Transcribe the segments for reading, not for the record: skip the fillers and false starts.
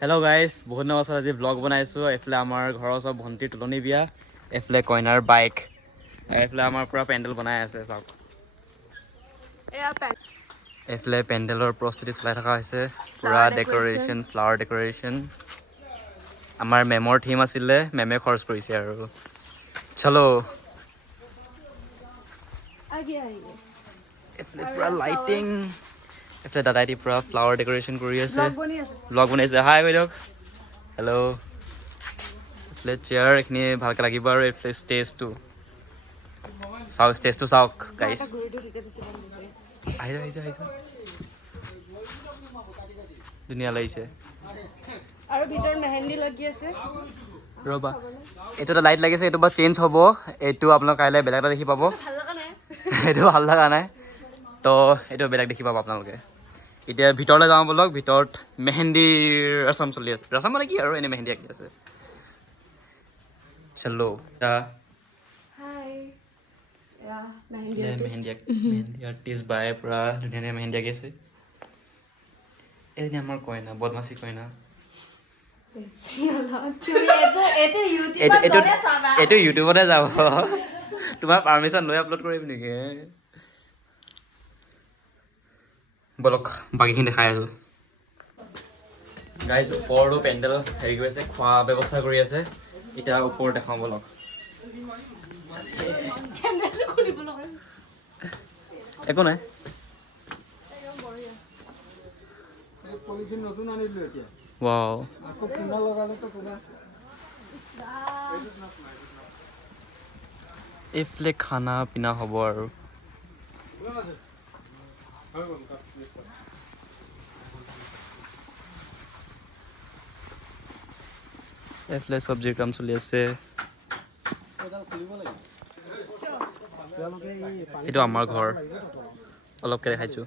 Hello' guys, বহুত দিনৰ পাছত আজি ব্লগ বনাইছোঁ। এইফালে আমাৰ ঘৰৰ ওচৰত ভণ্টিৰ তুলনি বিয়া, এইফালে কইনাৰ বাইক, এইফালে আমাৰ পূৰা পেণ্ডেল বনাই আছে চাওক। এইফালে পেণ্ডেলৰ প্ৰস্তুতি চলাই থকা হৈছে, পূৰা ডেক'ৰেশ্যন, ফ্লাৱাৰ ডেক'ৰেশ্যন। আমাৰ মেমৰ থিম আছিলে, মেমে খৰচ কৰিছে আৰু চলো। এইফালে পূৰা লাইটিং, এইফালে দাদাইদি পূৰা ফ্লাৱাৰ ডেক'ৰেশ্যন কৰি আছে, ব্লগ বনাইছে। হাই কৈ দিয়ক। হেল্ল'। এইফালে চেয়াৰ, এইখিনি ভালকৈ লাগিব আৰু এইফালে ষ্টেজটো চাওক, ষ্টেজটো চাওক গাইজ। আহিছে ধুনীয়া লাগিছে। আৰু ভিতৰত মেহেন্দি লাগি আছে। ৰ'বা, এইটো এটা লাইট লাগিছে, এইটো বা চেঞ্জ হ'ব। এইটো আপোনালোক কাইলৈ বেলেগ এটা দেখি পাব। এইটো ভাল লগা নাই, তো এইটো বেলেগ দেখি পাব আপোনালোকে। এতিয়া ভিতৰলৈ যাওঁ বলক। ভিতৰত মেহেন্দিৰ ৰচম চলি আছে। ৰচম মানে কি আৰু, এনেই মেহেন্দি আঁকি আছে। চলো মেহেন্দি আৰ্টিষ্ট বাই পূৰা ধুনীয়া ধুনীয়া মেহেন্দি আঁকি আছে। এইজনী আমাৰ কইনা, বদমাচি কইনা। এইটো ইউটিউবতে যাব। তোমাৰ পাৰ্মিশ্যন লৈ আপলোড কৰিম নেকি? বলক বাকীখিনি দেখাই আছো। গাইজ, ওপৰতো পেণ্ডেল হেৰি কৰি আছে, খোৱা ব্যৱস্থা কৰি আছে। এতিয়া ওপৰত দেখাওঁ বলক। একো নাই। ৱাও, এইফালে খানা পিনা হ'ব আৰু এইফালে চব্জিৰ কাম চলি আছে। এইটো আমাৰ ঘৰ, অলপকৈ দেখাইছোঁ।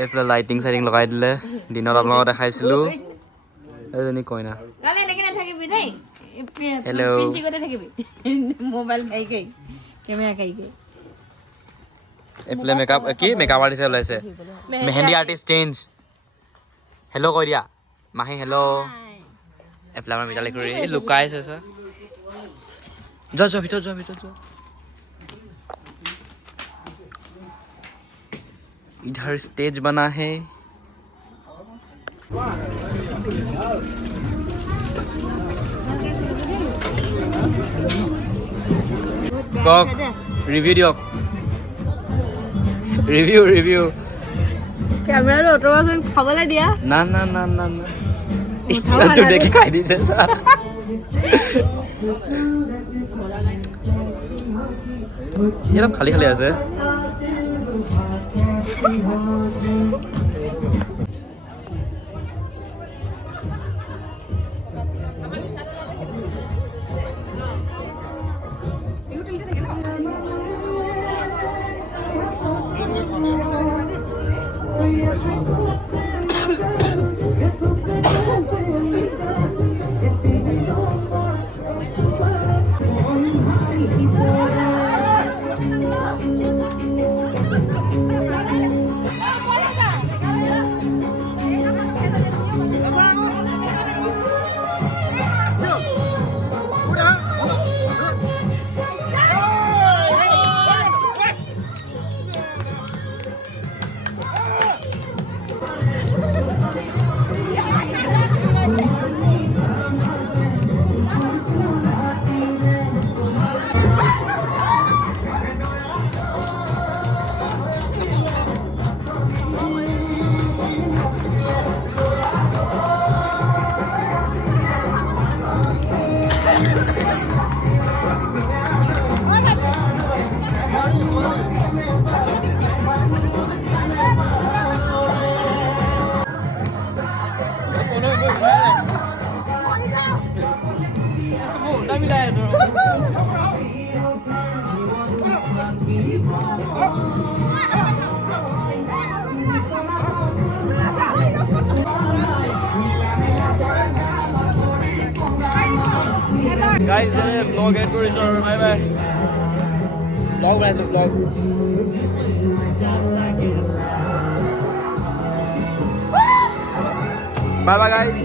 এইফালে লাইটিং চাইটিং লগাই দিলে। দিনত আপোনালোকক দেখাইছিলোঁ এইজনী কইনা। হেল্ল'। এইফালে মেকআপ আৰ্টিষ্ট ওলাইছে, মেহেন্দি আৰ্টিষ্ট চেঞ্জ। হেল্ল' কৈ দিয়া মাহী, হেল্ল'। এইফালে আমাৰ মিতালী খুৰী লুকাইছে চা। যোৱা ভিতৰত যোৱা। इधर स्टेज बना है। কওক, ৰিভিউ দিয়ক। ৰিভিউ কেমেৰাটো অঁতৰাচোন, খাবলৈ দিয়া। না দেখি খাই দিছে চা। অলপ খালী আছে। Guys, vlog end কৰিছোঁ আৰু বাই বাই। ব্লগ বনাইছোঁ, ব্লগ। Bye bye guys